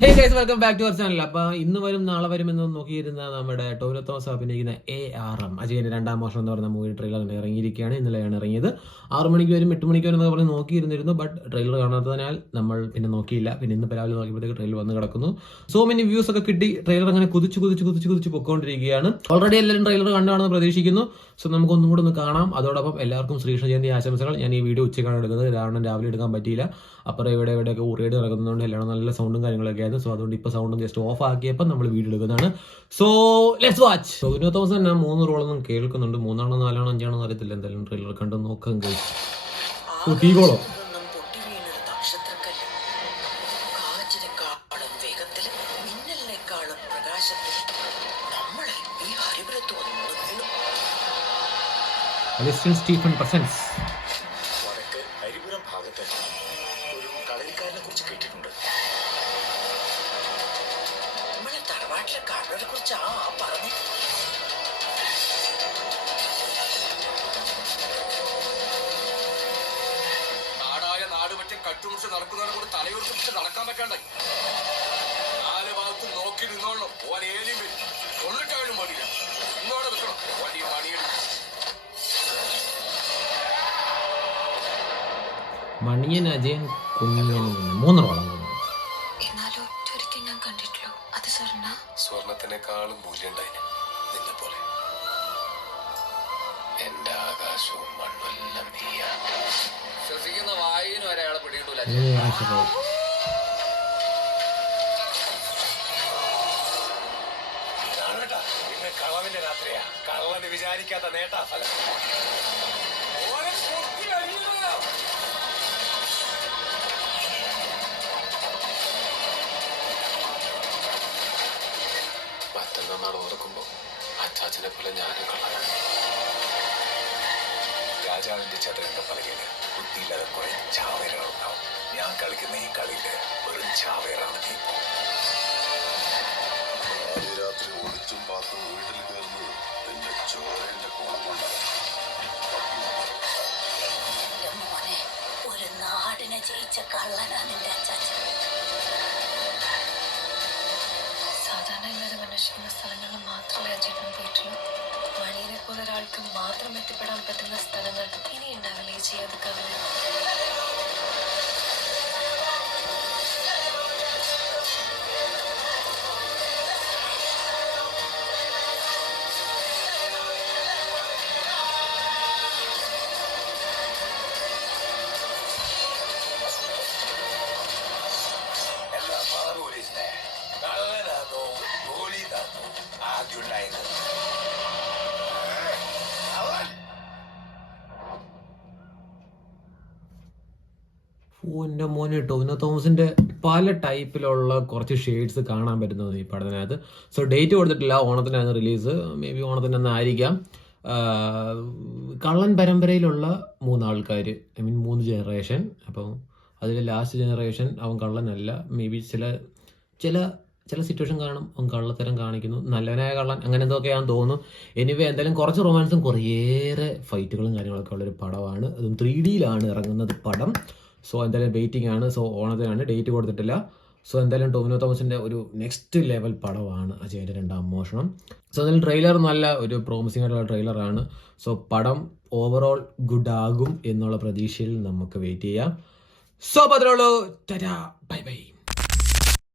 Hey guys, welcome back to our channel. അപ്പൊ ഇന്ന് വരും നാളെ വരും എന്ന് നോക്കിയിരുന്ന നമ്മുടെ ടോവിനോ തോമസ് അഭിനയിക്കുന്ന ARM അജയന്റെ രണ്ടാം മോഷണം എന്ന് പറയുന്ന മൂവി ട്രെയിലർ ഇറങ്ങിയിരിക്കുകയാണ്. ഇന്നലെയാണ് ഇറങ്ങിയത്. 6 മണിക്ക് വരും 8 മണിക്ക് വരും എന്നൊക്കെ പറഞ്ഞ് നോക്കിയിരുന്നിരുന്നു. ബട്ട് ട്രെയിലർ കാണാത്തതിനാൽ നമ്മൾ പിന്നെ നോക്കിയില്ല. പിന്നെ ഇന്ന് രാവിലെ നോക്കിയപ്പോഴത്തേക്ക് ട്രെയിലർ വന്ന് കിടക്കുന്നു. സോ മെനി വ്യൂസ് ഒക്കെ കിട്ടി. ട്രെയിലർ അങ്ങനെ കുതിച്ച് പൊക്കോണ്ടിരിക്കുകയാണ്. ഓൾറെഡി എല്ലാവരും ട്രെയിലർ കണ്ടാണെന്ന് പ്രതീക്ഷിക്കുന്നു. സോ നമുക്കൊന്നും കൂടെ ഒന്ന് കാണാം. അതോടൊപ്പം എല്ലാവർക്കും ശ്രീകൃഷ്ണ ജയന്തി ആശംസകൾ. ഞാൻ ഈ വീഡിയോ ഉച്ചയ്ക്കാണ് എടുക്കുന്നത്, കാരണം രാവിലെ എടുക്കാൻ പറ്റിയില്ല. അപ്പുറം എവിടെയൊക്കെ ഊറേഡ് നടക്കുന്നതുകൊണ്ട് എല്ലാം നല്ല സൗണ്ടും കാര്യങ്ങളൊക്കെ ആയിരുന്നു. സോ അതുകൊണ്ട് ഇപ്പോൾ സൗണ്ടും ജസ്റ്റ് ഓഫ് ആക്കിയപ്പോൾ നമ്മൾ വീഡിയോ എടുക്കുന്നതാണ്. So let's watch. Tovino Thomas ഞാൻ 3 റോളൊന്നും കേൾക്കുന്നുണ്ട്. 3 ആണോ 4 ആണോ 5 ആണോ അറിയത്തില്ല. എന്തായാലും ട്രെയിലർ കണ്ട് നോക്കാം. ടീകോളോ അലിസ്റ്റൻ സ്റ്റീഫൻ പ്രസൻസ്. ഹരിപുരം ഭാഗത്ത് ഒരു കളരിക്കാരനെ കുറിച്ച് കേട്ടിട്ടുണ്ട്. നമ്മളെ തറവാട്ടിലെ കാരണരെ കുറിച്ചാ പറഞ്ഞു. നാടായ നാട് മറ്റും കട്ടുമുറിച്ച് നടക്കുന്നവരെ കൂടെ തലയുറപ്പിച്ച് നടക്കാൻ പറ്റാണ്ടായി. 4 ഭാഗത്തും നോക്കി നിന്നോളണം. ഓൻ ഏലിയും വരും, കൊള്ളിട്ടാലും മടിയില്ല. ഇന്നോടെ വെക്കണം വണ്ടി മണിയടി. മണിയൻ, അജയൻ, കുഞ്ഞൻ 3 റോളം. സ്വർണത്തിനേക്കാളും മൂല്യണ്ടായിന് നിന്നെ പോലെ. എന്റെ ആകാശവും മണ്ണുമെല്ലാം നീയാ. ശ്വസിക്കുന്ന വായുവിന് ഒരാളെ പിടികിട്ടൂല. പിന്നെ കളവിന്റെ രാത്രിയാ. കള്ളന് വിചാരിക്കാത്ത നേട്ടാ ഫലം. മറ്റന്നാൾ ഓർക്കുമ്പോ അച്ചാച്ചനെ പോലെ ഞാനും കള്ളനാണ്. രാജാവിന്റെ ചതുരന്റെ പലകയില് ബുദ്ധിയില്ലാതെ കുറെ ചാവേറുകളുണ്ടാവും. ഞാൻ കളിക്കുന്ന ഈ കളിയില് ഒരു ചാവേറാണ് നീ. രാത്രി ഒളിച്ചും പാത്തും വീട്ടിൽ കയറുന്നത് എന്റെ ചോരന്റെ കോളമുണ്ടാവും. ഒരു നാടിനെ ജയിച്ച കള്ളനാണ് എന്റെ അച്ചാച്ചൻ. അന്വേഷിക്കുന്ന സ്ഥലങ്ങളിൽ മാത്രമേ അജയൻ പോയിട്ടുള്ളൂ. മണിയെ പോലെ ഒരാൾക്ക് മാത്രം എത്തിപ്പെടാൻ പറ്റുന്ന സ്ഥലങ്ങൾ ഇനി ഉണ്ടാവില്ലേ ചെയ്യാതെ കവിത. എൻ്റെ മോനെ, ടോവിനോ തോമസിന്റെ പല ടൈപ്പിലുള്ള കുറച്ച് ഷെയ്ഡ്സ് കാണാൻ പറ്റുന്നത് ഈ പടത്തിനകത്ത്. സോ ഡേറ്റ് കൊടുത്തിട്ടില്ല, ഓണത്തിനാണ് റിലീസ്. മേ ബി ഓണത്തിന് തന്നെ ആയിരിക്കാം. കള്ളൻ പരമ്പരയിലുള്ള 3 ആൾക്കാർ, ഐ മീൻ 3 ജനറേഷൻ. അപ്പം അതിൽ ലാസ്റ്റ് ജനറേഷൻ അവൻ കള്ളനല്ല. മേ ബി ചില സിറ്റുവേഷൻ കാണും അവൻ കള്ളത്തരം കാണിക്കുന്നു, നല്ലവനായ കള്ളൻ, അങ്ങനെ എന്തൊക്കെയാണെന്ന് തോന്നുന്നു. എനിവേ എന്തായാലും കുറച്ച് റൊമാൻസും കുറേയേറെ ഫൈറ്റുകളും കാര്യങ്ങളൊക്കെ ഉള്ളൊരു പടമാണ്. അതും 3Dയിലാണ് ഇറങ്ങുന്നത് പടം. സോ എന്തായാലും വെയിറ്റിംഗ് ആണ്. സോ ഓണത്തിനാണ്, ഡേറ്റ് കൊടുത്തിട്ടില്ല. സോ എന്തായാലും ടോവിനോ തോമസിന്റെ ഒരു നെക്സ്റ്റ് ലെവൽ പടമാണ് അജയന്റെ രണ്ടാം മോഷണം. സോ എന്തായാലും ട്രെയിലർ നല്ല ഒരു പ്രോമിസിംഗ് ആയിട്ടുള്ള ട്രെയിലറാണ്. സോ പടം ഓവറോൾ ഗുഡ് ആകും എന്നുള്ള പ്രതീക്ഷയിൽ നമുക്ക് വെയിറ്റ് ചെയ്യാം. സോ പത്രമുള്ളൂ. Tata, bye by.